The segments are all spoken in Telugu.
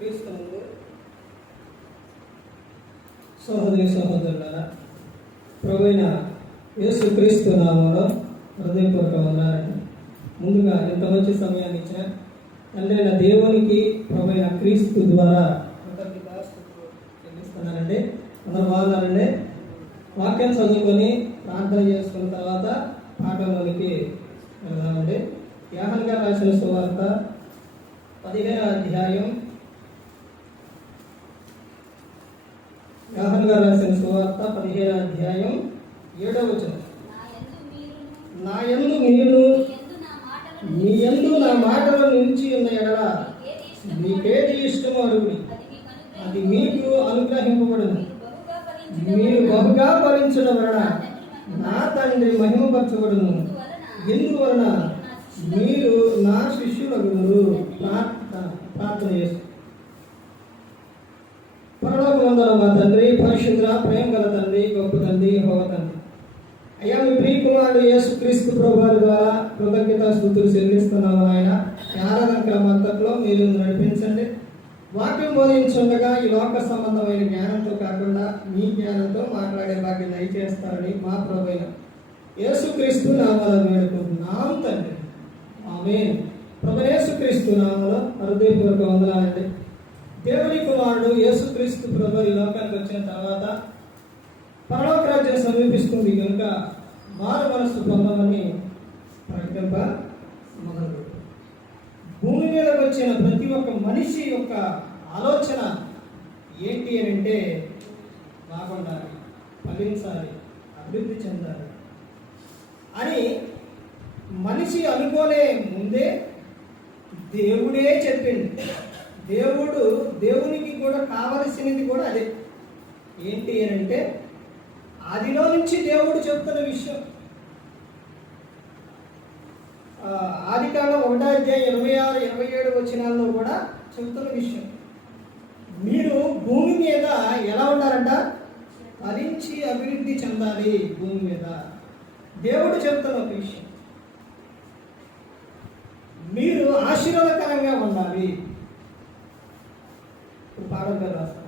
క్రీస్తునందు సహోదరి సహోదరులారా, ప్రభువైన యేసు క్రీస్తు నామములో హృదయపూర్వక వందనాలండి. ముందుగా ఇంత మంచి సమయాన్ని ఇచ్చిన తండ్రైన దేవునికి ప్రభువైన క్రీస్తు ద్వారా కృతజ్ఞతాస్తుతులు చెల్లిస్తున్నానండి. అందరూ బాగున్నారండి. వాక్యం చదువుకొని ప్రార్థన చేసుకున్న తర్వాత పాఠంలోనికి వెళ్దామండి. యోహాను గారు రాసిన సువార్త 15వ అధ్యాయం, యోహాను గారు రాసిన సువార్త 15వ అధ్యాయం 7వ వచనం. నా యందు మీరు మీ యందు నా మాటలు నిలిచి ఉన్న ఎడల మీకేది ఇష్టమో అడుగుడి, అది మీకు అనుగ్రహింపబడును. మీరు బహుగా ఫలించడం వలన నా తండ్రి మహిమపరచబడును. ఎందువలన మీరు నా శిష్యులగుదురు. ప్రార్థన చేస్తారు. పరలోకమందున్న మా తండ్రి, పరిశుద్ధ ప్రేమ గల తండ్రి, గొప్ప తండ్రి, యెహోవా తండ్రి, అయ్యా మీ ప్రియ కుమారుడు యేసు క్రీస్తు ప్రభువారి ద్వారా కృతజ్ఞతాస్తుతులు చెల్లిస్తున్నాము. ఆయన ఆరాధన క్రమంతట్లో మీరు నడిపించండి. వాక్యం బోధించుండగా ఈ లోక సంబంధమైన జ్ఞానంతో కాకుండా మీ జ్ఞానంతో మాట్లాడే భాగ్యం దయచేస్తారని మా ప్రభువైన యేసు క్రీస్తు నామములో వేడుకుంటున్నాం తండ్రి, ఆమేన్. ప్రభు యేసు క్రీస్తు నామములో హృదయపూర్వక వందనాలండి. దేవుని కుమారుడు యేసు క్రీస్తు ప్రభు ఈ లోకానికి వచ్చిన తర్వాత పరలోక రాజ్యం సమీపిస్తుంది కనుక మారు మనస్సు పొందమని ప్రకటింప మొదలు. భూమి మీదకి వచ్చిన ప్రతి ఒక్క మనిషి యొక్క ఆలోచన ఏంటి అని అంటే, బాగుండాలి, ఫలించాలి, అభివృద్ధి చెందాలి అని మనిషి అనుకోనే ముందే దేవుడే చెప్పింది. దేవునికి కూడా కావలసినది కూడా అదే. ఏంటి అని అంటే, ఆదిలో నుంచి దేవుడు చెప్తున్న విషయం. ఆదికాండం 1వ అధ్యాయం 26, 27 వచనాల్లో కూడా చెప్తున్న విషయం. మీరు భూమి మీద ఎలా ఉండాలంట? ఫలించి అభివృద్ధి చెందాలి. భూమి మీద దేవుడు చెప్తున్న ఒక విషయం. మీరు ఆశీర్వాదకరంగా ఉండాలి. పాఠంగా రాస్తాం.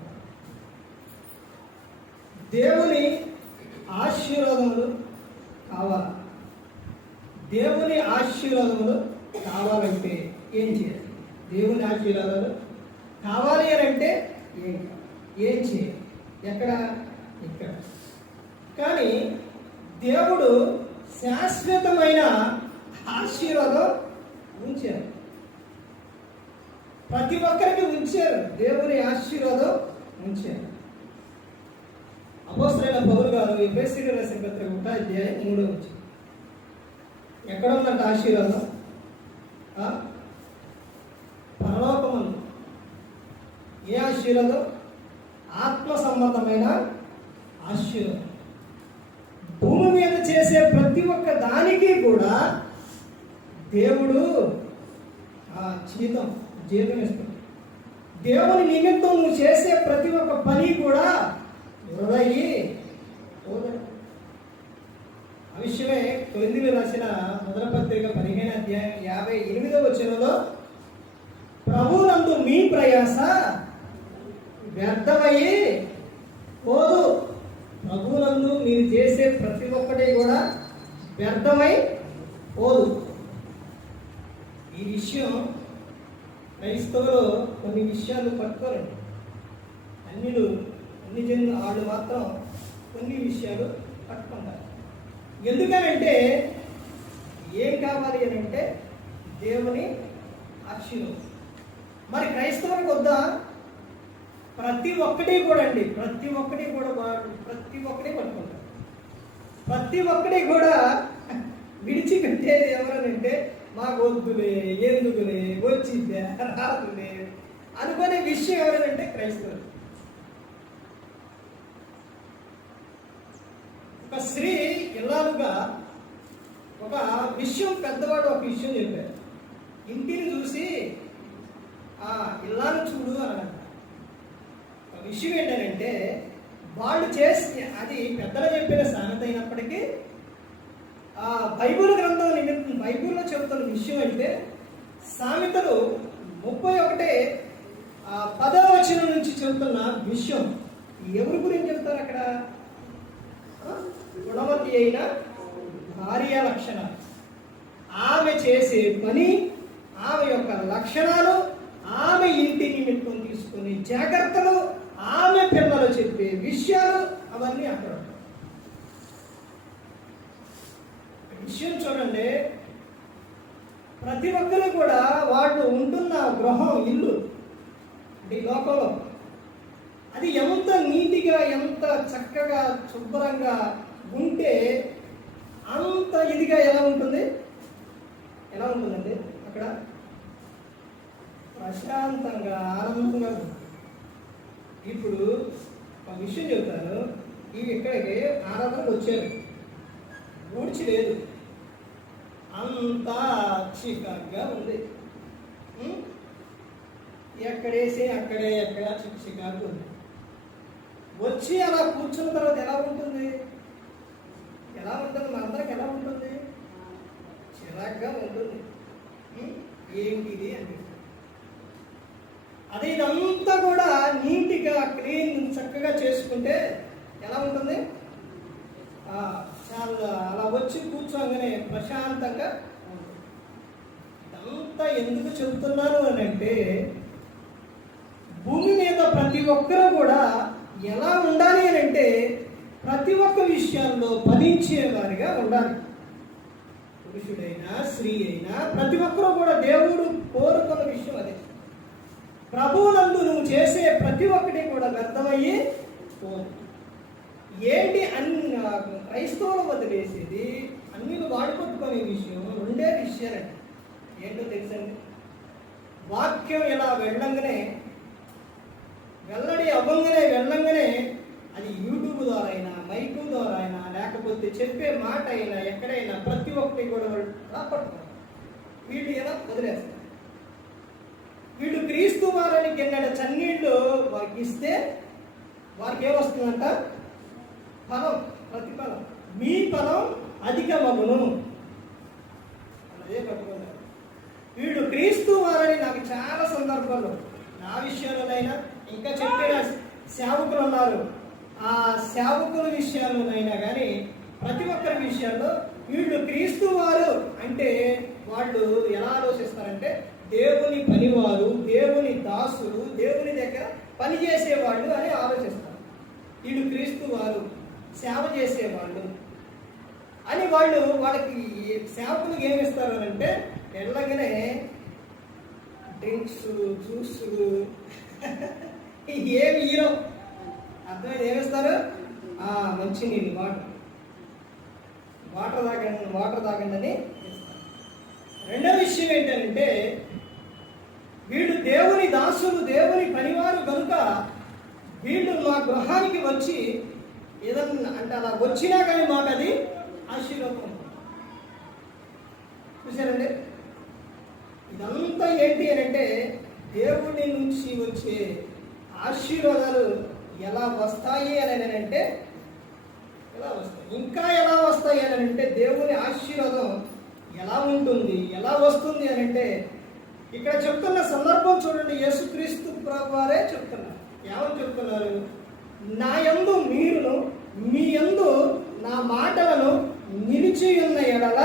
దేవుని ఆశీర్వాదములు కావాలి. దేవుని ఆశీర్వాదములు కావాలంటే ఏం చేయాలి? దేవుని ఆశీర్వాదాలు కావాలి అని అంటే ఏం చేయాలి? ఎక్కడ? ఇక్కడ. కానీ దేవుడు శాశ్వతమైన ఆశీర్వాదం ఉంచారు. ప్రతి ఒక్కరికి ఉంచారు. దేవుని ఆశీర్వాదం ఉంచారు. అపోస్తలుడైన పౌలు గారు ఎఫెసీయులకు రాసిన పత్రిక 1వ అధ్యాయం 3వ వచనం. ఎక్కడ ఉందంట ఆశీర్వాదం? పరలోకమందు. ఏ ఆశీర్వాదం? ఆత్మ సంబంధమైన ఆశీర్వాదం. భూమి మీద చేసే ప్రతి ఒక్క దానికి కూడా దేవుడు జీతం ఇస్తాడు. దేవుని నిమిత్తం నువ్వు చేసే ప్రతి ఒక్క పని కూడా వృధయి పోదు. ఆ విషయమే కొరింథీయులకు రాసిన మొదటి పత్రిక 15వ అధ్యాయం 58వ వచనంలో, ప్రభువునందు మీ ప్రయాస వ్యర్థమయ్యి పోదు. ప్రభువునందు మీరు చేసే ప్రతి ఒక్కటి కూడా వ్యర్థమై పోదు. ఈ విషయం క్రైస్తవులు కొన్ని విషయాలు పట్టుకోరండి. అన్ని జనులు వాళ్ళు మాత్రం కొన్ని విషయాలు పట్టుకుంటారు. ఎందుకనంటే ఏం కావాలి అని అంటే దేవుని ఆశీర్వాదం. మరి క్రైస్తవులకు వద్దా? ప్రతి ఒక్కటి కూడా పట్టుకుంటారు. ప్రతి ఒక్కటి కూడా విడిచిపెట్టేది ఎవరనంటే, మాకు వద్దులే, ఎందుకులే, వచ్చిద్దే, రాదులే అనుకునే విషయం ఎవరంటే క్రైస్తవులు. ఒక స్త్రీ ఇల్లాలుగా ఒక విషయం, పెద్దవాడు ఒక విషయం చెప్పారు. ఇంటిని చూసి ఇల్లాలు చూడు అని. ఒక విషయం ఏంటంటే, వాళ్ళు చేసి, అది పెద్దలు చెప్పిన సామెత అయినప్పటికీ బైబిల్ గ్రంథం బైబిల్లో చెబుతున్న విషయం అంటే, సామెతలు 31 10వ వచనం నుంచి చెబుతున్న విషయం ఎవరి గురించి చెప్తారు అక్కడ? గుణవతి అయిన భార్య లక్షణాలు, ఆమె చేసే పని, ఆమె యొక్క లక్షణాలు, ఆమె ఇంటి నిమిత్తం తీసుకునే జాగ్రత్తలు, ఆమె పిల్లలు చెప్పే విషయాలు, అవన్నీ అక్కడ విషయం చూడండి. ప్రతి ఒక్కరు కూడా వాళ్ళు ఉంటున్న గృహం, ఇల్లు అంటే ఈ లోకంలో అది ఎంత నీటిగా, ఎంత చక్కగా, శుభ్రంగా ఉంటే అంత ఇదిగా ఎలా ఉంటుందండి అక్కడ? ప్రశాంతంగా, ఆనందంగా ఉంటుంది. ఇప్పుడు ఒక విషయం చెబుతాను. ఇక్కడికి ఆరాధనకు వచ్చారు, ఊడ్చి లేదు, అంతా చికాగ్గా ఉంది. ఎక్కడేసి అక్కడే ఎక్కడ చికాకు ఉంది. వచ్చి అలా కూర్చున్న తర్వాత ఎలా ఉంటుంది? మనందరికి ఎలా ఉంటుంది? చిరాగ్గా ఉంటుంది. ఏంటిది అనిపిస్తుంది. అదే ఇదంతా కూడా నీట్గా, క్లీన్, చక్కగా చేసుకుంటే ఎలా ఉంటుంది? చాలా అలా వచ్చి కూర్చోగానే ప్రశాంతంగా ఉంటుంది. ఇదంతా ఎందుకు చెబుతున్నాను అని అంటే, భూమి మీద ప్రతి ఒక్కరూ కూడా ఎలా ఉండాలి అని అంటే, ప్రతి ఒక్క విషయాల్లో ఫలించేవారిగా ఉండాలి. పురుషుడైనా స్త్రీ అయినా ప్రతి ఒక్కరూ కూడా దేవుడు కోరుకున్న విషయం అదే. ప్రభువునందు నువ్వు చేసే ప్రతి ఒక్కటి కూడా వ్యర్థమయ్యి పోదు. ఏంటి క్రైస్తవులు వదిలేసేది, అన్ని వాడిపట్టుకునే విషయం, రెండే విషయాలండి. ఏంటో తెలుసండి? వాక్యం ఇలా వెల్లడి అవ్వంగానే అది యూట్యూబ్ ద్వారా అయినా, మైకు ద్వారా అయినా, లేకపోతే చెప్పే మాట అయినా, ఎక్కడైనా ప్రతి ఒక్కటి కూడా పట్టుకోవాలి. వీళ్ళు ఎలా వదిలేస్తారు? వీళ్ళు క్రీస్తు వారిని కింద చన్నీళ్ళు వారికి ఇస్తే వారికి ఏమొస్తుందంట? ఫలం, ప్రతిఫలం. మీ ఫలం అధికమగును అదే పట్టుకున్నారు. వీళ్ళు క్రీస్తు వారని నాకు చాలా సందర్భాల్లో, నా విషయంలోనైనా, ఇంకా చెప్పిన సేవకులు ఉన్నారు, ఆ సేవకుల విషయాల్లోనైనా కానీ ప్రతి ఒక్కరి విషయాల్లో వీళ్ళు క్రీస్తు వారు అంటే వాళ్ళు ఎలా ఆలోచిస్తారంటే, దేవుని పనివారు, దేవుని దాసులు, దేవుని దగ్గర పనిచేసేవాళ్ళు అని ఆలోచిస్తారు. వీళ్ళు క్రీస్తు వారు, సేవ చేసేవాళ్ళు అని వాళ్ళకి సేవకులు ఏమిస్తారు అంటే, ఎల్లగానే డ్రింక్స్, జ్యూసులు ఏమి హీరో అర్థమైంది. ఏమిస్తారు? మంచి నీళ్ళు, వాటర్ తాగండి అని ఇస్తారు. రెండో విషయం ఏంటంటే, వీళ్ళు దేవుని దాసులు, దేవుని పనివారు కనుక వీళ్ళు మా గృహానికి వచ్చి ఏదన్నా అంటే అలా వచ్చినా కానీ మాకు అది ఆశీర్వాదం. చూసారండి? ఇదంతా ఏంటి అని అంటే, దేవుడి నుంచి వచ్చే ఆశీర్వాదాలు ఎలా వస్తాయి అని అంటే, ఎలా వస్తాయి, ఇంకా ఎలా వస్తాయి అని అంటే, దేవుని ఆశీర్వాదం ఎలా ఉంటుంది, ఎలా వస్తుంది అని అంటే, ఇక్కడ చెప్తున్న సందర్భం చూడండి. యేసుక్రీస్తు ప్రభువారే చెప్తున్నారు. ఏమని చెప్తున్నారు? నా యందు మీరును, మీ యందు నా మాటలను నిలిచి ఉన్న ఎడల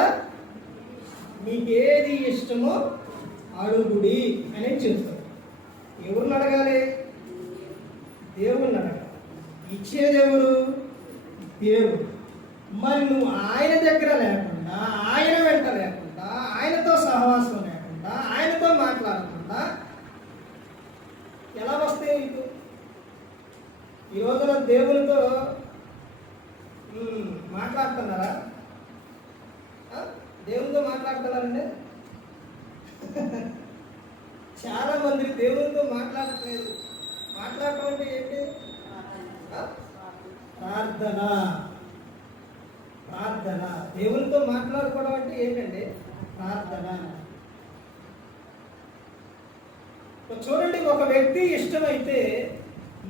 మీకేది ఇష్టమో అడుగుడి అని చెప్తారు. ఎవరిని అడగాలి? దేవుణ్ణి అడగాలి. ఇచ్చేదెవరు? దేవుడు. మరి నువ్వు ఆయన దగ్గర లేకుండా, ఆయన వెంట లేకుండా, ఆయనతో సహవాసం లేకుండా, ఆయనతో మాట్లాడకుండా ఎలా వస్తాయి నీకు? ఈ రోజున దేవునితో మాట్లాడుతున్నారా? దేవునితో మాట్లాడుతున్నారండి? చాలా మంది దేవునితో మాట్లాడట్లేదు. మాట్లాడటం అంటే ఏంటి? ప్రార్థన. దేవునితో మాట్లాడుకోవడం అంటే ఏంటండి? ప్రార్థన. చూడండి, ఒక వ్యక్తి ఇష్టమైతే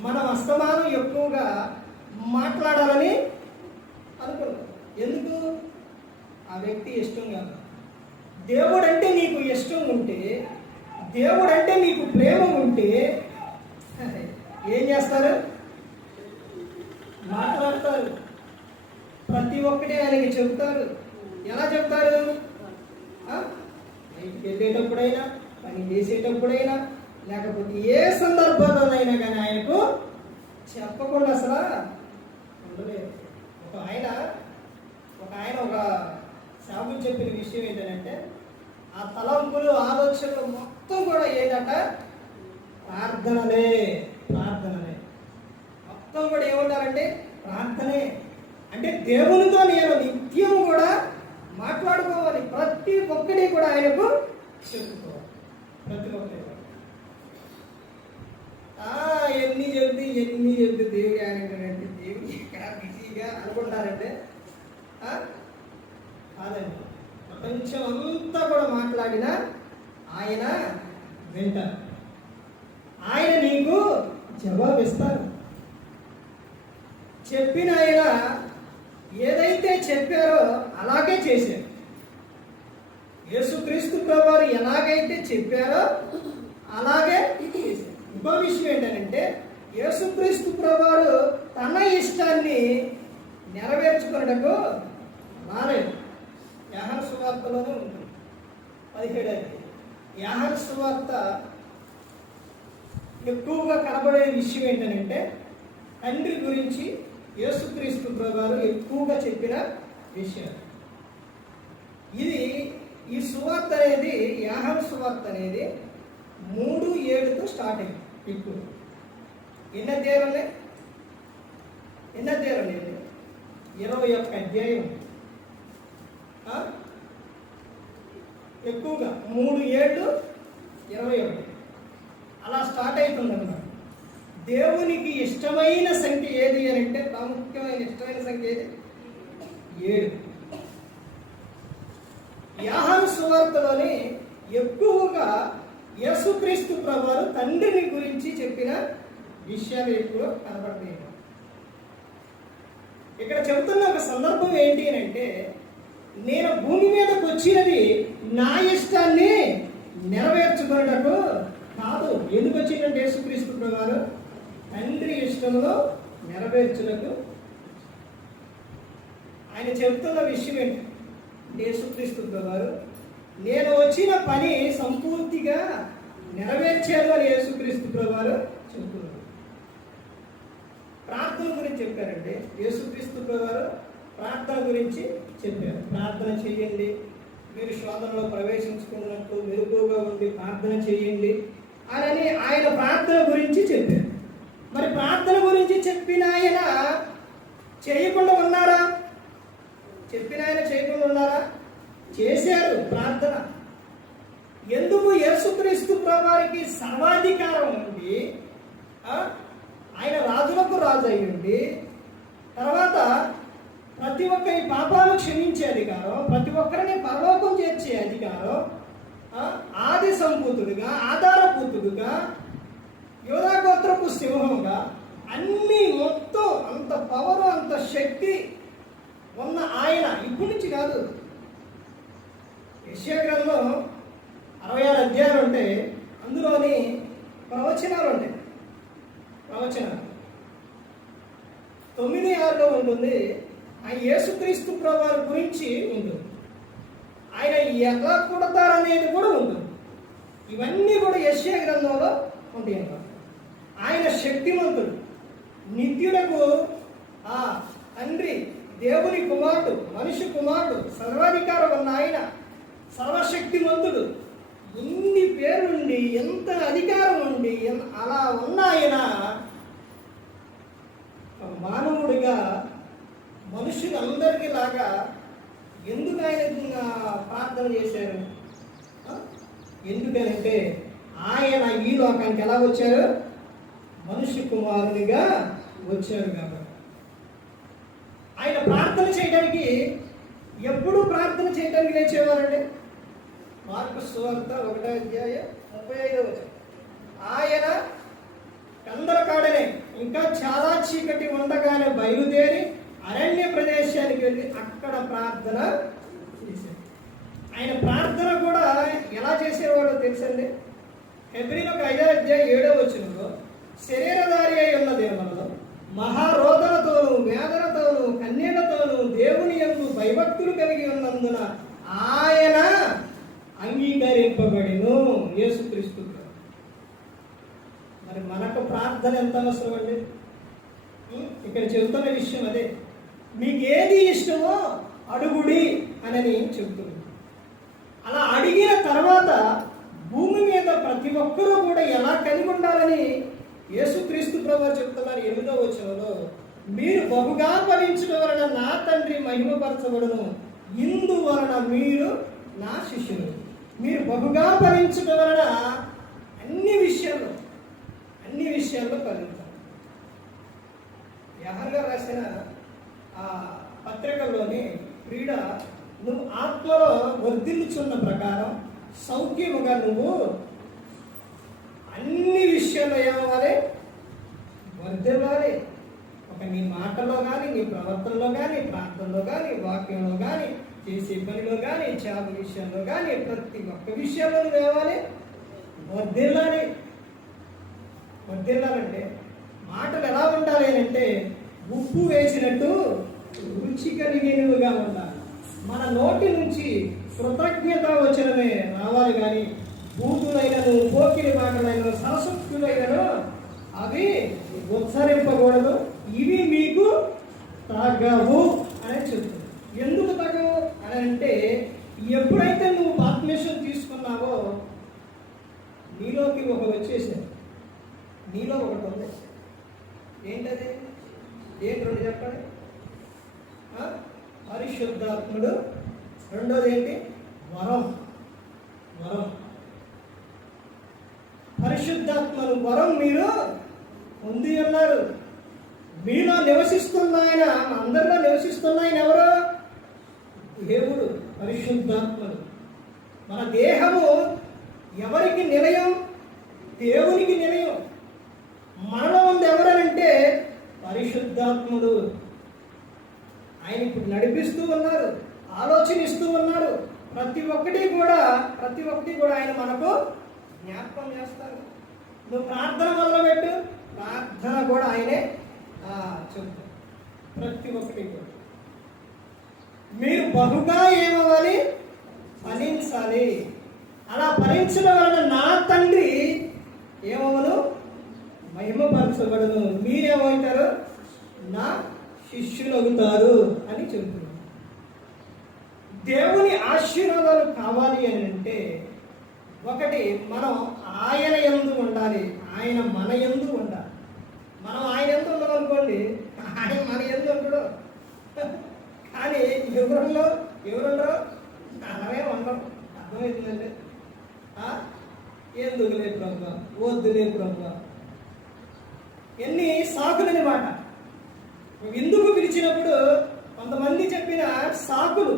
మనం అస్తమానం ఎక్కువగా మాట్లాడాలని అనుకుంటాం. ఎందుకు? ఆ వ్యక్తి ఇష్టం కాదు. దేవుడంటే నీకు ఇష్టం ఉంటే, దేవుడంటే నీకు ప్రేమ ఉంటే, ఏం చేస్తారు? మాట్లాడతారు. ప్రతి ఒక్కటి ఆయనకి చెబుతారు. ఎలా చెప్తారు? బయటికి వెళ్ళేటప్పుడైనా, పని చేసేటప్పుడైనా, లేకపోతే ఏ సందర్భంలోనైనా కానీ ఆయనకు చెప్పకుండా అసలు ఉండలేదు. ఒక ఆయన ఒక సాగు చెప్పిన విషయం ఏంటంటే, ఆ తలంపులు ఆలోచనలు మొత్తం కూడా ఏంటంట? ప్రార్థనలే. మొత్తం కూడా ఏమంటారంటే ప్రార్థనే. అంటే దేవునితో నేను నిత్యం కూడా మాట్లాడుకోవాలి. ప్రతి ఒక్కటి కూడా ఆయనకు చెప్పుకోవాలి. ప్రతి ఒక్కటి ఎన్ని చెబుతూ దేవుడి ఆయనంటే దేవుడి ఇక్కడ బిజీగా అనుకుంటారంటే కాదండి. ప్రపంచం అంతా కూడా మాట్లాడినా ఆయన వింటారు. ఆయన నీకు జవాబిస్తారు. చెప్పిన ఆయన ఏదైతే చెప్పారో అలాగే చేశారు. యేసుక్రీస్తు ప్రభువారు ఎలాగైతే చెప్పారో అలాగే చేశారు. ఇంకో విషయం ఏంటంటే, యేసుక్రీస్తు ప్రభువారు తన ఇష్టాన్ని నెరవేర్చుకున్నటకు రాలేదు. యోహాను సువార్తలోనే ఉంటుంది 17. యోహాను సువార్త ఎక్కువగా కనబడే విషయం ఏంటంటే, తండ్రి గురించి యేసుక్రీస్తు ప్రభువారు ఎక్కువగా చెప్పిన విషయం ఇది. ఈ సువార్త అనేది, యోహాను సువార్త అనేది 3:7తో స్టార్ట్ అయింది. ఇప్పుడు ఎన్ని అధ్యాయాలు? 21 అధ్యాయం. ఎక్కువగా 3:7-21 అలా స్టార్ట్ అవుతుందన్నమాట. దేవునికి ఇష్టమైన సంఖ్య ఏది అని అంటే, ప్రాముఖ్యమైన ఇష్టమైన సంఖ్య ఏది? 7. యోహాను సువార్తలోని ఎక్కువగా యేసుక్రీస్తు ప్రభువారు తండ్రిని గురించి చెప్పిన విషయాలు ఎక్కువ కనబడతాయి. ఇక్కడ చెబుతున్న ఒక సందర్భం ఏంటి అని అంటే, నేను భూమి మీదకి వచ్చినది నా ఇష్టాన్ని నెరవేర్చుకున్నటకు కాదు. ఎందుకు వచ్చిందంటే యేసుక్రీస్తు ప్రభువారు తండ్రి ఇష్టంలో నెరవేర్చుటకు. ఆయన చెబుతున్న విషయం ఏంటి? యేసుక్రీస్తు ప్రభువారు నేను వచ్చిన పని సంపూర్తిగా నెరవేర్చారు అని యేసుక్రీస్తు ప్రభువారు చెబుతున్నారు. ప్రార్థన గురించి చెప్పారండి. యేసుక్రీస్తు ప్రభువారు ప్రార్థన గురించి చెప్పారు. ప్రార్థన చేయండి, మీరు శోధనలో ప్రవేశించుకున్నట్టు మెరుగుగా ఉండి ప్రార్థన చేయండి అని ఆయన ప్రార్థన గురించి చెప్పారు. మరి ప్రార్థన గురించి చెప్పిన ఆయన చేయకుండా ఉన్నారా? చేశారు ప్రార్థన. ఎందుకు? యేసుక్రీస్తు ప్రభువారికి సర్వాధికారం ఉంది. ఆయన రాజులకు రాజు అయి ఉండి, తర్వాత ప్రతి ఒక్కరి పాపాలు క్షమించే అధికారం, ప్రతి ఒక్కరిని పరలోకం చేర్చే అధికారం, ఆది సంపూతుడుగా, ఆధారభూతుడుగా, యోధాగోత్రపు సింహంగా, అన్ని మొత్తం అంత పవర్, అంత శక్తి ఉన్న ఆయన ఇప్పటి నుంచి కాదు. యెషయా గ్రంథం 66 అధ్యాయాలు ఉంటే అందులోని ప్రవచనాలు ఉంటాయి. 9:6లో ఉంటుంది. ఆయన యేసుక్రీస్తు ప్రభువారి గురించి ఉంటుంది. ఆయన ఎలా పుడతారనేది కూడా ఉంటుంది. ఇవన్నీ కూడా యెషయా గ్రంథంలో ఉంటాయి అన్నమాట. ఆయన శక్తిమంతుడు, నిత్యులకు తండ్రి, దేవుని కుమారుడు, మనిషి కుమారుడు, సర్వాధికారం ఉన్న ఆయన, సర్వశక్తిమంతుడు. ఎన్ని పేరుండి, ఎంత అధికారం ఉండి, అలా ఉన్న ఆయన మానవుడిగా మనుషులందరికీ లాగా ఎందుకు ఆయన ప్రార్థన చేశారు? ఎందుకనంటే ఆయన ఈ లోకానికి ఎలా వచ్చారు? మనుష్య కుమారునిగా వచ్చారు కాబట్టి. ఆయన ప్రార్థన చేయడానికి ఎప్పుడు ప్రార్థన చేయడానికి లేచేవారండి. మార్కు సువార్త 1:35 ఆయన కందరకాడనే ఇంకా చాలా చీకటి ఉండగానే బయలుదేరి అరణ్య ప్రదేశానికి వెళ్ళి అక్కడ ప్రార్థన చేశారు. ఆయన ప్రార్థన కూడా ఎలా చేసేవాడో తెలుసండి. హెబ్రీయులకు 5:7 శరీరధారి అయి ఉన్న దేవులలో మహారోదనతోను వేదనతోను కన్యకతోను దేవుని యందు భయభక్తులు కలిగి ఉన్నందున ఆయన అంగీకరింపబడిను. యేసుక్రీస్తు. మరి మనకు ప్రార్థన ఎంత అవసరం అండి? ఇక్కడ చెబుతున్న విషయం అదే. మీకు ఏది ఇష్టమో అడుగుడి అని చెబుతుంది. అలా అడిగిన తర్వాత భూమి మీద ప్రతి ఒక్కరూ కూడా ఎలా కలిగి ఉండాలని యేసుక్రీస్తు ప్రభువు చెప్తున్నారు 8వ వచనంలో. మీరు బహుగా ఫలించడం వలన నా తండ్రి మహిమపరచబడును, ఇందువలన మీరు నా శిష్యులు. మీరు బహుగా ఫలించడం వలన అన్ని విషయాల్లో ఫలించాలి. యోహాను గారు రాసిన ఆ పత్రికలోని క్రీడ, నువ్వు ఆత్మలో వర్ధిల్లుచున్న ప్రకారం సౌఖ్యముగా నువ్వు అన్ని విషయాల్లో ఏమవ్వాలి? వర్ధిల్లాలి. ఒక నీ మాటలో కానీ, నీ ప్రవర్తనలో కానీ, ప్రార్థనలో కానీ, వాక్యంలో కానీ, చేసే పనిలో కానీ, చేప విషయంలో కానీ, ప్రతి ఒక్క విషయంలో నువ్వు ఏమవ్వాలి? వర్ధిల్లాలి. వర్ధిల్లాలంటే మాటలు ఎలా ఉండాలి అంటే ఉప్పు వేసినట్టు రుచి కలిగినవిగా ఉండాలి. మన నోటి నుంచి కృతజ్ఞత వచనమే రావాలి కానీ బూతులైనను, పోకిరి మాటలైనను, సరసక్తులైనను అవి ఉచ్చరింపకూడదు. ఇవి మీకు తగవు అని చెప్తుంది. ఎందుకు తగవు అని అంటే, ఎప్పుడైతే నువ్వు బాప్తిస్మం తీసుకున్నావో నీలోకి ఒక వచ్చేసాడు. నీలో ఒకటి ఉంది. ఏంటది? ఏంటి? రెండు చెప్పండి. పరిశుద్ధాత్ముడు. రెండోది ఏంటి? వరం. పరిశుద్ధాత్మను వరం మీరు పొంది ఉన్నారు. మీలో నివసిస్తున్నాయన, అందరిలో నివసిస్తున్నాయన ఎవరు? దేవుడు. పరిశుద్ధాత్మను. మన దేహము ఎవరికి నిలయం? దేవునికి నిలయం. మనలో ఉంది ఎవరనంటే పరిశుద్ధాత్ముడు. ఆయన ఇప్పుడు నడిపిస్తూ ఉన్నారు, ఆలోచనిస్తూ ఉన్నారు. ప్రతి ఒక్కటి కూడా ఆయన మనకు జ్ఞాపకం చేస్తారు. నువ్వు ప్రార్థన మొదలుపెట్టు, ప్రార్థన కూడా ఆయనే చెబుతారు. ప్రతి ఒక్కటి కూడా మీరు బహుగా ఏమవ్వాలి? ఫలించాలి. అలా ఫలించడం వలన నా తండ్రి ఏమవును? మహిమపరచబడును. మీరేమవుతారు? నా శిష్యులు అవుతారు అని చెబుతున్నారు. దేవుని ఆశీర్వాదాలు కావాలి అని అంటే ఒకటి, మనం ఆయన యందు ఉండాలి, ఆయన మన యందు ఉండాలి. మనం ఆయన యందు ఉండమనుకోండి, ఆయన మన యందు ఉండడు. కానీ ఎవరుండరు? అలాగే ఉండరు. అర్థమవుతుందండి? ఎందుకులే ప్రభు, వద్దులే ప్రభు, ఎన్ని సాకులని మాట. ఎందుకు పిలిచినప్పుడు కొంతమంది చెప్పిన సాకులు.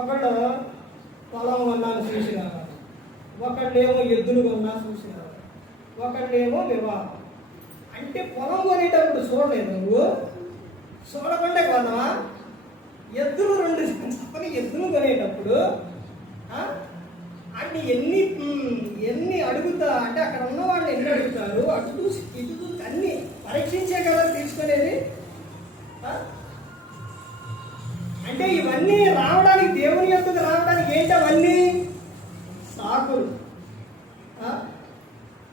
ఒకళ్ళు పొలం కొన్నాను చూసి రావాలి, ఒకళ్ళేమో ఎద్దులు కొన్నా చూసి రావాలి, ఒకళ్ళేమో వివాహం. అంటే పొలం కొనేటప్పుడు చూడలేదు, నువ్వు చూడకుండా కొన్నావా? ఎద్దులు 2 చెప్పని ఎద్దులు కొనేటప్పుడు అన్ని ఎన్ని అడుగుతా అంటే అక్కడ ఉన్న వాళ్ళు ఎన్ని అడుగుతారు, అటు చూసి ఇటు చూసి అన్ని పరీక్షించే కదా తీసుకునేది. అంటే ఇవన్నీ రావడానికి, దేవుని యొక్కకు రావడానికి ఏంటి? అవన్నీ సాకులు.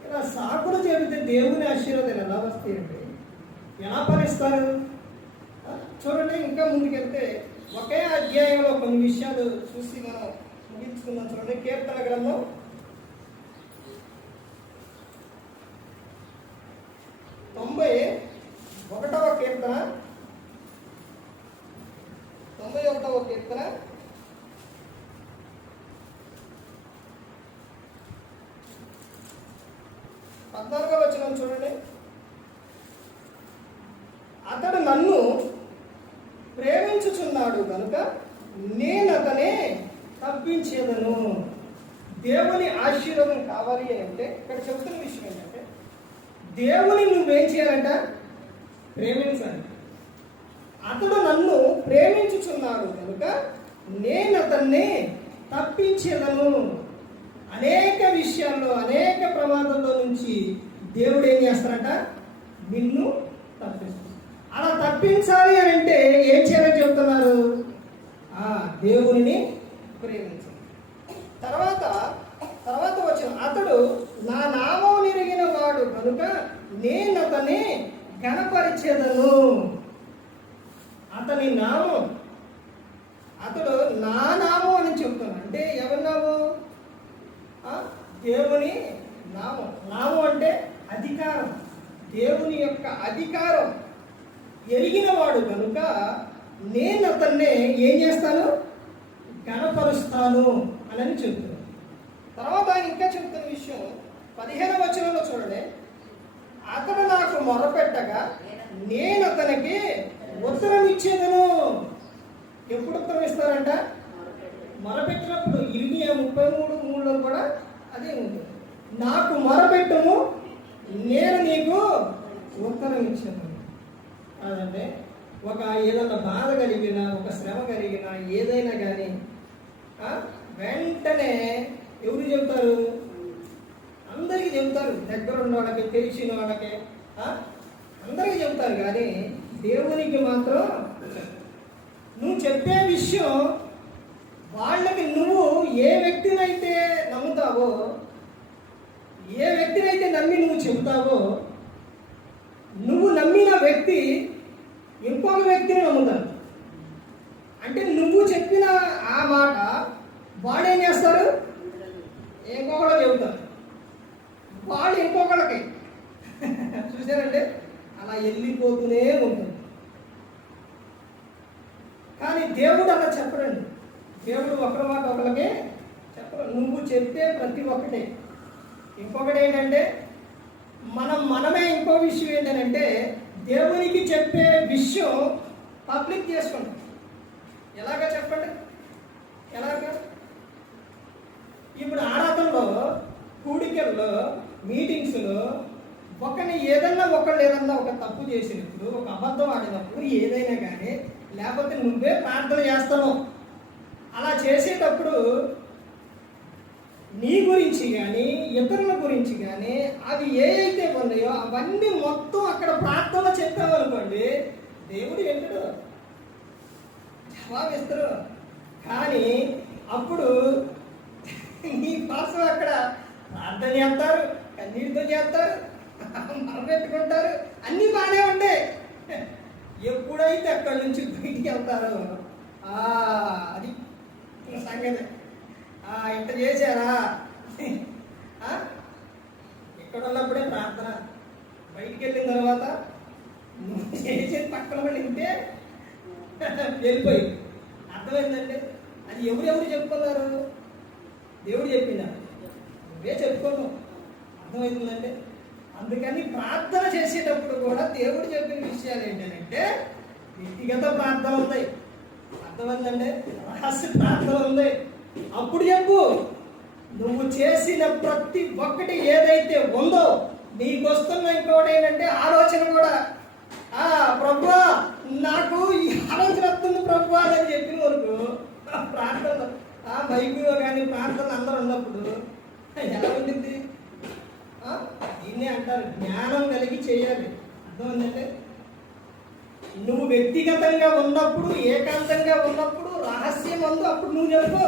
ఇలా సాకులు చెబితే దేవుని ఆశీర్వాదాలు ఎలా వస్తాయండి? ఎలా ఫలిస్తారు? చూడండి, ఇంకా ముందుకెళ్తే ఒకే అధ్యాయంలో కొన్ని విషయాలు చూసి మనం ముగించుకుందాం. చూడండి, కీర్తన గ్రంథం 91వ కీర్తన 14వ వచనం చూడండి. అతడు నన్ను ప్రేమించుచున్నాడు కనుక నేను అతనే తప్పించేదను. దేవుని ఆశీర్వాదం కావాలి అంటే ఇక్కడ చెబుతున్న విషయం ఏంటంటే, దేవుని నువ్వేం చేయాలంట? ప్రేమించాలి. అతడు నన్ను ప్రేమించుచున్నాడు కనుక నేను అతన్ని తప్పించేదను. అనేక విషయాల్లో అనేక ప్రమాదంలో నుంచి దేవుడు ఏం చేస్తారంట? నిన్ను తప్పిస్తాడు. అలా తప్పించాలి అని అంటే ఏం చేయాలని చెప్తున్నారు? దేవుని ప్రేమించాలి. తర్వాత వచ్చిన అతడు నా నామం ఎరిగిన వాడు కనుక నేను అతన్ని ఘనపరిచేదను. అతని నామం, అతడు నా నామం అని చెప్తాను. అంటే ఎవరి నామం? దేవుని నామం. నామం అంటే అధికారం. దేవుని యొక్క అధికారం ఎరిగిన వాడు కనుక నేను అతన్నే ఏం చేస్తాను? ఘనపరుస్తాను అని చెప్తున్నాను. తర్వాత ఆయన ఇంకా చెప్తున్న విషయం 15వ వచనంలో చూడండి. అతడు నాకు మొరపెట్టగా నేను అతనికి ఉత్తరం ఇచ్చేదను. ఎప్పుడు ఉత్తరం ఇస్తారంట? మొరపెట్టినప్పుడు. ఇర్మియా 33:3లో కూడా అదే ఉంటుంది. నాకు మొరపెట్టుము, నేను నీకు ఉత్తరం ఇచ్చాను. అదంటే ఏదన్నా బాధ కలిగినా, ఒక శ్రమ కలిగినా, ఏదైనా కానీ వెంటనే ఎవరు చెబుతారు? అందరికీ చెబుతారు. దగ్గర ఉన్న వాళ్ళకి, తెలిసిన వాళ్ళకి, అందరికీ చెబుతారు. కానీ దేవునికి మాత్రం నువ్వు చెప్పే విషయం వాళ్ళకి, నువ్వు ఏ వ్యక్తినైతే నమ్ముతావో, ఏ వ్యక్తినైతే నమ్మి నువ్వు చెబుతావో, నువ్వు నమ్మిన వ్యక్తి ఇంకొక వ్యక్తిని నమ్ముతారు. అంటే నువ్వు చెప్పిన ఆ మాట వాళ్ళు ఏం చేస్తారు? ఇంకొకళ్ళకి చెబుతారు. వాళ్ళు ఇంకొకళ్ళకి. చూసారంటే అలా వెళ్ళిపోతూనే ఉంటుంది. కానీ దేవుడు అలా చెప్పడండి. దేవుడు ఒకరి మాట ఒకరికి చెప్పరు. నువ్వు చెప్పే ప్రతి ఒక్కటే. ఇంకొకటి ఏంటంటే మనమే ఇంకో విషయం ఏంటంటే దేవునికి చెప్పే విషయం పబ్లిక్ చేసుకుంటాం. ఎలాగా చెప్పండి? ఎలాగా? ఇప్పుడు ఆరాధనలో, కూడికల్లో, మీటింగ్స్లో ఒకళ్ళు ఏదన్నా ఒక తప్పు చేసినప్పుడు, ఒక అబద్ధం ఆడినప్పుడు, ఏదైనా కానీ, లేకపోతే నువ్వే ప్రార్థన చేస్తావు. అలా చేసేటప్పుడు నీ గురించి కానీ, ఇతరుల గురించి కానీ, అవి ఏవైతే ఉన్నాయో అవన్నీ మొత్తం అక్కడ ప్రార్థన చెప్పామనుకోండి, దేవుడు వింటాడు, జవాబిస్తారు. కానీ అప్పుడు నీ కోసం అక్కడ ప్రార్థన చేస్తారు, కన్నీటితో చేస్తారు, మరపెట్టుకుంటారు, అన్నీ బాగానే ఉంటాయి. ఎప్పుడైతే అక్కడి నుంచి బయటికి వెళ్తారో అది సంగతి. ఇంత చేశారా? ఇక్కడ ఉన్నప్పుడే ప్రార్థన, బయటికి వెళ్ళిన తర్వాత చేసేది పక్కన వాళ్ళు ఉంటే వెళ్ళిపోయి. అర్థమైందండి? అది ఎవరెవరు చెప్పుకున్నారు? దేవుడు చెప్పిందా? నువ్వే చెప్పుకోను. అర్థమవుతుందండి? అందుకని ప్రార్థన చేసేటప్పుడు కూడా దేవుడు చెప్పిన విషయాలు ఏంటంటే వ్యక్తిగత ప్రార్థన ఉంది, అర్థమైందండి, రహస్య ప్రార్థన ఉంది. అప్పుడు చెప్పు. నువ్వు చేసిన ప్రతి ఒక్కటి ఏదైతే ఉందో నీకు వస్తున్న ఇంకోటి ఏంటంటే ఆలోచన కూడా, ప్రభువా నాకు ఈ ఆలోచన వస్తుంది ప్రభువా అని చెప్పిన వరకు ప్రార్థన మైకులో కానీ ప్రార్థన అందరూ ఉన్నప్పుడు ఎలా ఉంటుంది? దీన్నే అంటారు జ్ఞానం కలిగి చేయాలి. అర్థమైందంటే నువ్వు వ్యక్తిగతంగా ఉన్నప్పుడు, ఏకాంతంగా ఉన్నప్పుడు, రహస్యం ఉందో అప్పుడు నువ్వు చెప్పు.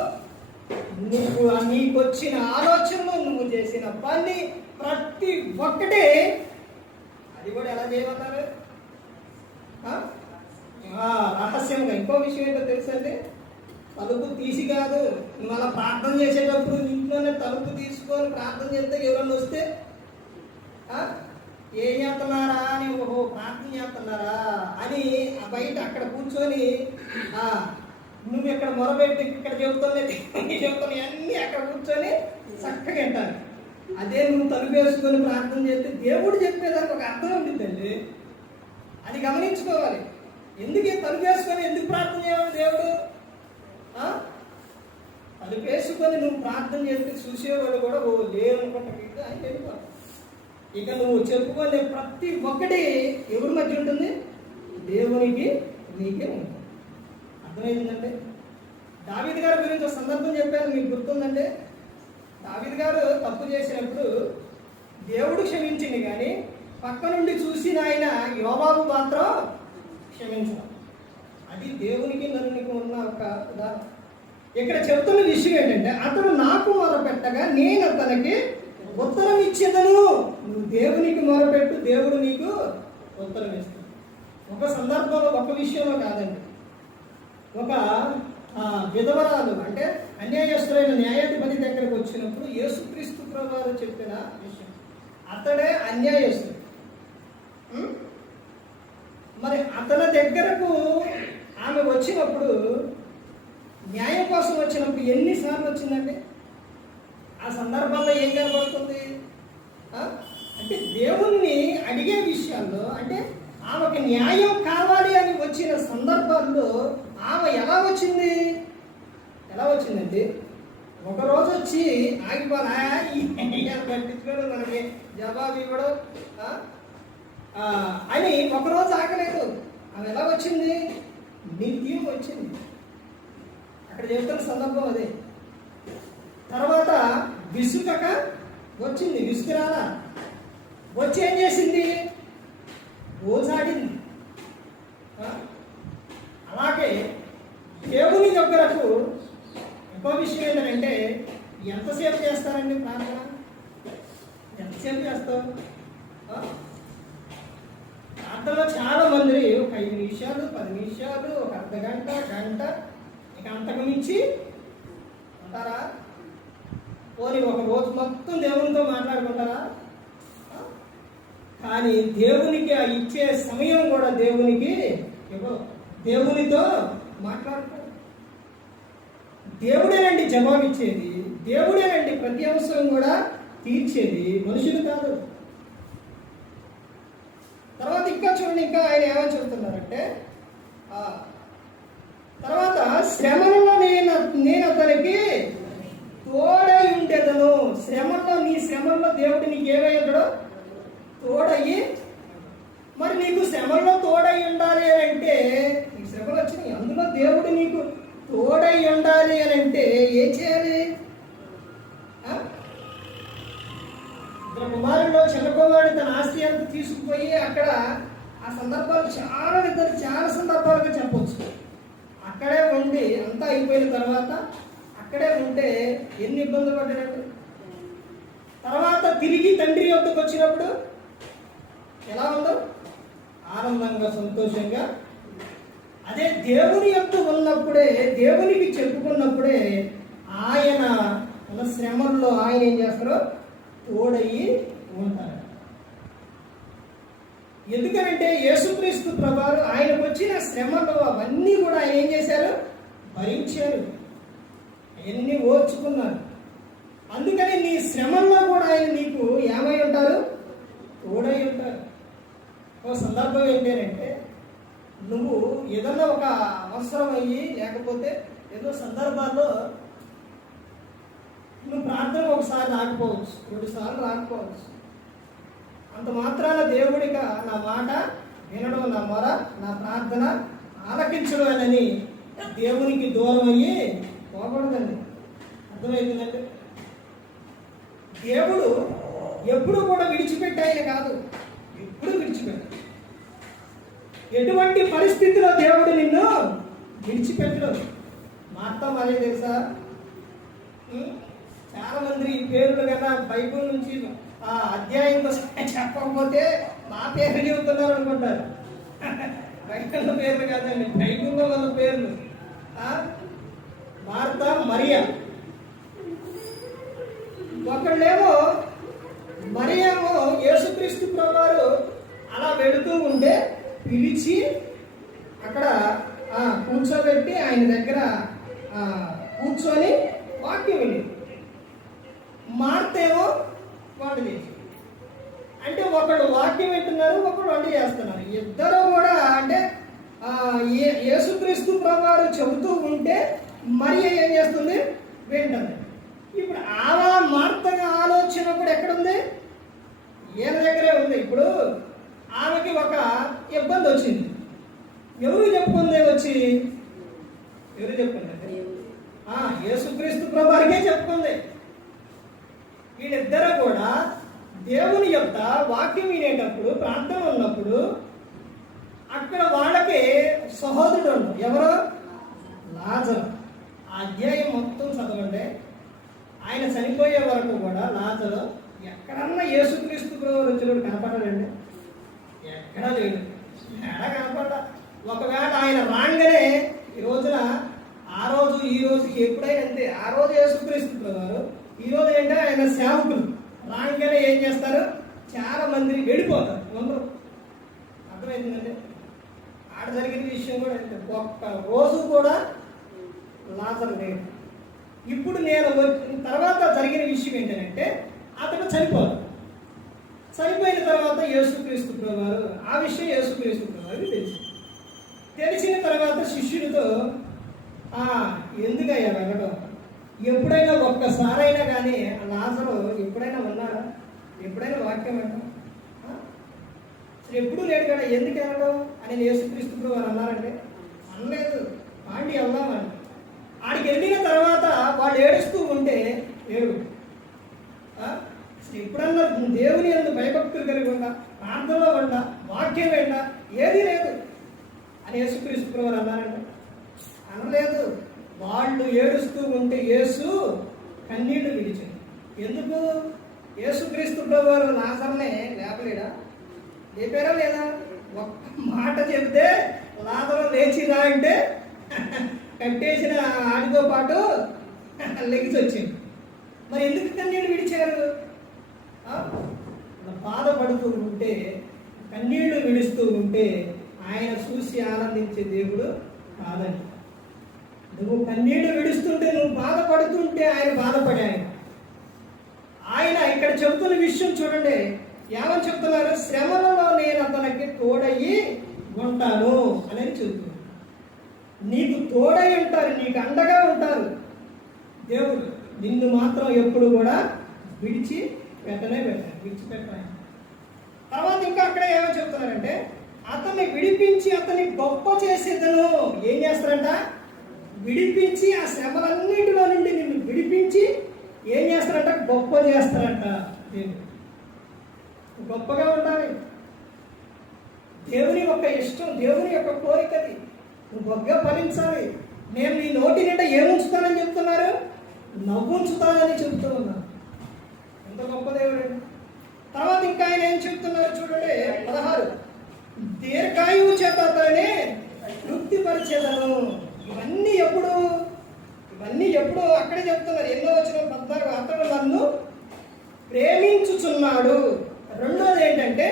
నువ్వు నీకు వచ్చిన ఆలోచనలు, నువ్వు చేసిన పని ప్రతి ఒక్కటే అది కూడా ఎలా చేయమన్నారు? రహస్యంగా. ఇంకో విషయం ఏంటో తెలుసండి, తలుపు తీసి కాదు. నువ్వు అలా ప్రార్థన చేసేటప్పుడు ఇంట్లోనే తలుపు తీసుకొని ప్రార్థన చేస్తే ఎవరన్నా వస్తే ఏం చేస్తున్నారా అని, ఓహో ప్రార్థన చేస్తున్నారా అని బయట అక్కడ కూర్చొని నువ్వు ఇక్కడ మొరబెట్టి ఇక్కడ చెబుతున్నాయి అన్నీ అక్కడ కూర్చొని చక్కగా వింటాను. అదే నువ్వు తలుపు వేసుకొని ప్రార్థన చేస్తే దేవుడు చెప్పేదానికి ఒక అర్థం ఉంటుందండి. అది గమనించుకోవాలి. ఎందుకు తలుపు వేసుకొని ఎందుకు ప్రార్థన చేయాలి? దేవుడు తలుపు వేసుకొని నువ్వు ప్రార్థన చేస్తే చూసేవాళ్ళు కూడా ఓ లేరు అనుకుంటా అని వెళ్ళిపో. ఇక నువ్వు చెప్పుకునే ప్రతి ఒక్కటి ఎవరి మధ్య ఉంటుంది? దేవునికి, నీకే ఉంటుంది. అర్థమైందంటే దావీదు గారి గురించి ఒక సందర్భం చెప్పాను, మీకు గుర్తుందంటే దావీదు గారు తప్పు చేసినప్పుడు దేవుడు క్షమించింది, కానీ పక్క నుండి చూసిన ఆయన యోబాబు మాత్రం క్షమించడం. అది దేవునికి నరునికి ఉన్న ఒక ఉదాహరణ. ఇక్కడ చెప్తున్న విషయం ఏంటంటే, అతడు నాకు మొరపెట్టగా నేను అతనికి ఉత్తరం ఇచ్చేదను. నువ్వు దేవునికి మొరపెట్టు, దేవుడు నీకు ఉత్తరం ఇస్తాడు. ఒక సందర్భంలో, ఒక విషయంలో కాదండి. ఒక విధవరాలు అంటే అన్యాయస్తులైన న్యాయాధిపతి దగ్గరకు వచ్చినప్పుడు యేసుక్రీస్తు ప్రభువారు చెప్పిన విషయం, అతడే అన్యాయస్తుడు. మరి అతని దగ్గరకు ఆమె వచ్చినప్పుడు, న్యాయం కోసం వచ్చినప్పుడు ఎన్నిసార్లు వచ్చిందండి? ఆ సందర్భంలో ఏం కనబడుతుంది అంటే, దేవుణ్ణి అడిగే విషయాల్లో, అంటే ఆమెకు న్యాయం కావాలి అని వచ్చిన సందర్భాల్లో ఆమె ఎలా వచ్చిందండి? ఒకరోజు వచ్చి ఆగిపోనా పట్టించుకోవడం, మనకి జవాబు ఇవ్వడం అని ఒకరోజు ఆగలేదు. ఆమె ఎలా వచ్చింది? నిత్యం వచ్చింది. అక్కడ చెప్తున్న సందర్భం అదే. తర్వాత విసుకక వచ్చింది, విసుకురాలా వచ్చి ఏం చేసింది? ఓసాడింది. అలాగే దేవుని దగ్గరకు ఇంకో విషయం ఏంటంటే, ఎంతసేపు చేస్తారండి ప్రార్థన? ఎంతసేపు చేస్తాం? ప్రార్థనలో చాలా మంది ఒక 5 నిమిషాలు, 10 నిమిషాలు, ఒక అర్ధగంట, గంట, ఇక అంతకు మించి ఉంటారా? పోనీ ఒక రోజు మొత్తం దేవునితో మాట్లాడుకుంటారా? కానీ దేవునికి ఇచ్చే సమయం కూడా దేవునికి దేవునితో మాట్లాడుకో. దేవుడేనండి జవాబిచ్చేది, దేవుడేనండి ప్రతి అవసరం కూడా తీర్చేది, మనుషులు కాదు. తర్వాత ఇంకా చూడండి, ఇంకా ఆయన ఏమని చెబుతున్నారంటే, తర్వాత శ్రమలలో నేను అతనికి తోడై ఉండేదను. శ్రమల్లో, నీ శ్రమల్లో దేవుడు నీకు ఏమయ్యాడో తోడయ్యి. మరి నీకు శ్రమల్లో తోడై ఉండాలి అని అంటే, నీకు శ్రమలు వచ్చినాయి, అందులో దేవుడు నీకు తోడై ఉండాలి అని అంటే ఏం చేయాలి? ఇద్దరు కుమారుల్లో చిన్న కుమారుడు తన ఆస్తి అంతా తీసుకుపోయి, అక్కడ ఆ సందర్భాలు చాలా సందర్భాలుగా చెప్పవచ్చు. అక్కడే ఉండి అంతా అయిపోయిన తర్వాత అక్కడే ఉంటే ఎన్ని ఇబ్బందులు పడ్డాడు. తర్వాత తిరిగి తండ్రి వద్దకు వచ్చినప్పుడు ఎలా ఉందో? ఆనందంగా, సంతోషంగా. అదే దేవుని యొక్క ఉన్నప్పుడే, దేవునికి చెప్పుకున్నప్పుడే ఆయన మన శ్రమల్లో ఆయన ఏం చేస్తారో తోడయి ఉంటారు. ఎందుకనంటే యేసుక్రీస్తు ప్రభువారు ఆయనకు వచ్చిన శ్రమలు అవన్నీ కూడా ఆయన ఏం చేశారు? భరించారు, అవన్నీ ఓర్చుకున్నారు. అందుకని నీ శ్రమల్లో కూడా ఆయన నీకు ఏమై ఉంటారు? తోడై ఉంటారు. ఒక సందర్భం ఏంటంటే, నువ్వు ఏదన్నా ఒక అవసరం అయ్యి, లేకపోతే ఏదో సందర్భాల్లో నువ్వు ప్రార్థన ఒకసారి రాకపోవచ్చు, 2 సార్లు రాకపోవచ్చు. అంత మాత్రాన దేవుడిగా నా మాట వినడం, నా మొర, నా ప్రార్థన ఆలకించడం అని దేవునికి దూరం అయ్యి పోకూడదండి. అర్థమవుతుందండి? దేవుడు ఎప్పుడు కూడా విడిచిపెట్టాయన కాదు, ఎప్పుడు విడిచిపెట్టాడు. ఎటువంటి పరిస్థితిలో దేవుడు నిన్ను విడిచిపెట్టడు. మార్తా మరి తెలుసా? చాలా మంది ఈ పేర్లు కదా బైబుల్ నుంచి ఆ అధ్యాయం చెప్పకపోతే మా పేరు చెబుతున్నారు అనుకుంటారు. బైబిల్లో పేర్లు కాదండి, బైబిల్లో వాళ్ళ పేర్లు. మార్తా, మరియా. ఒకళ్ళేమో మరియేమో యేసుక్రీస్తు ప్రభువారు అలా వెళుతూ ఉంటే పిలిచి అక్కడ కూర్చోబెట్టి ఆయన దగ్గర కూర్చొని వాక్యం విని, మార్తేమో వంట చేసి. అంటే ఒకడు వాక్యం వింటున్నారు, ఒకడు వంట చేస్తున్నారు. ఇద్దరు కూడా అంటే యేసుక్రీస్తు ప్రభువారు చెబుతూ ఉంటే మరియ ఏం చేస్తుంది? వింటుంది. ఇప్పుడు ఆమె మార్తగా ఆలోచన కూడా ఎక్కడుంది? ఈయన దగ్గరే ఉంది. ఇప్పుడు ఆమెకి ఒక ఇబ్బంది వచ్చింది. ఎవరు చెప్పుకుంది? ఎవరు చెప్పుకుంది? యేసుక్రీస్తు ప్రభువారికే చెప్పుకుంది. వీళ్ళిద్దరూ కూడా దేవుని యొక్క వాక్యం వినేటప్పుడు, ప్రార్థన ఉన్నప్పుడు అక్కడ వాళ్ళకి సహోదరుడు ఉన్నాడు. ఎవరు? లాజరు. ఆ అధ్యాయం మొత్తం చదవండి. ఆయన చనిపోయే వరకు కూడా లాజరు ఎక్కడన్నా యేసుక్రీస్తు రుచులు కనపడడండి, ఎక్కడా లేడు, ఎక్కడ కనపడ. ఒకవేళ ఆయన రాగానే ఈ రోజున, ఆ రోజు ఈ రోజు ఎప్పుడైనా అంతే, ఆ రోజు యేసుక్రీస్తు వారు, ఈ రోజు ఏంటంటే ఆయన సేవకులు రాగానే ఏం చేస్తారు, చాలా మంది వెళ్ళిపోతారు, ఉండరు. అర్థమవుతుందండి. ఆడ జరిగిన విషయం కూడా అంతే, ఒక్క రోజు కూడా లాజరు లేడు. ఇప్పుడు నేను తర్వాత జరిగిన విషయం ఏంటంటే అతను చనిపోదు. చనిపోయిన తర్వాత యేసుక్రీస్తు వారు, ఆ విషయం యేసుక్రీస్తు వారికి తెలిసిన తర్వాత శిష్యుడితో, ఎందుకయ్యా వెళ్ళడం, ఎప్పుడైనా ఒక్కసారైనా కానీ లాజరు ఎప్పుడైనా ఉన్నారా, ఎప్పుడైనా వాక్యం అంటాం ఎప్పుడూ లేడు కదా, ఎందుకు వెళ్ళడం అని యేసుక్రీస్తు వారు అన్నారంటే అనలేదు. ఆంటీ వెళ్దామని ఆడికి వెళ్ళిన తర్వాత వాళ్ళు ఏడుస్తూ ఉంటే ఏడు ఎప్పుడన్నా దేవుని ఎందుకు భయభక్తులు కలిగి ఉందా, ప్రార్థనలో ఉందా, వాక్యం ఏంటా, ఏది లేదు అని యేసుక్రీస్తు వారు అన్నారండి. అనలేదు. వాళ్ళు ఏడుస్తూ ఉంటే యేసు కన్నీళ్లు విడిచాడు. ఎందుకు? యేసుక్రీస్తు వారు లాజరునే లేపలేడా? లేపారా లేదా? ఒక్క మాట చెబితే లాజరు లేచిరా అంటే కట్టేసిన ఆడితో పాటు లెగిసి వచ్చింది. మరి ఎందుకు కన్నీళ్ళు విడిచారు? బాధపడుతూ ఉంటే, కన్నీళ్లు విడుస్తూ ఉంటే ఆయన చూసి ఆనందించే దేవుడు కాదండి. నువ్వు కన్నీళ్లు విడుస్తుంటే, నువ్వు బాధపడుతుంటే ఆయన బాధపడే ఆయన ఇక్కడ చెబుతున్న విషయం చూడండి. ఏమని చెప్తున్నారు? శ్రమలలో నేను అతనికి తోడయ్యి ఉంటాను అనేది చెబుతున్నాను. నీకు తోడై ఉంటారు, నీకు అండగా ఉంటారు దేవుడు. నిన్ను మాత్రం ఎప్పుడు కూడా విడిచిపెట్టాలి. తర్వాత ఇంకా అక్కడ ఏమో చెప్తున్నారంటే, అతన్ని విడిపించి అతన్ని గొప్ప చేసేదను. ఏం చేస్తారంట? విడిపించి ఆ శ్రమలన్నింటిలో నుండి నిన్ను విడిపించి ఏం చేస్తారంట? గొప్ప చేస్తారంట. దేవుడు గొప్పగా ఉండాలి. దేవుని యొక్క ఇష్టం, దేవుని యొక్క కోరికది. నువ్వు గొప్పగా ఫలించాలి. నేను నీ నోటి నిండా ఏముంచుతానని చెప్తున్నారు? నవ్వుంచుతానని చెప్తూ ఉన్నాను. ఎంత గొప్ప దేవుడు. తర్వాత ఇంకా ఆయన ఏం చెప్తున్నారు చూడండి, 16, దీర్ఘాయువు చేత అతన్ని తృప్తిపరిచేదను. ఇవన్నీ ఎప్పుడు అక్కడే చెప్తున్నారు. ఎన్నో వచ్చిన 14, అతడు నన్ను ప్రేమించుచున్నాడు. రెండోది ఏంటంటే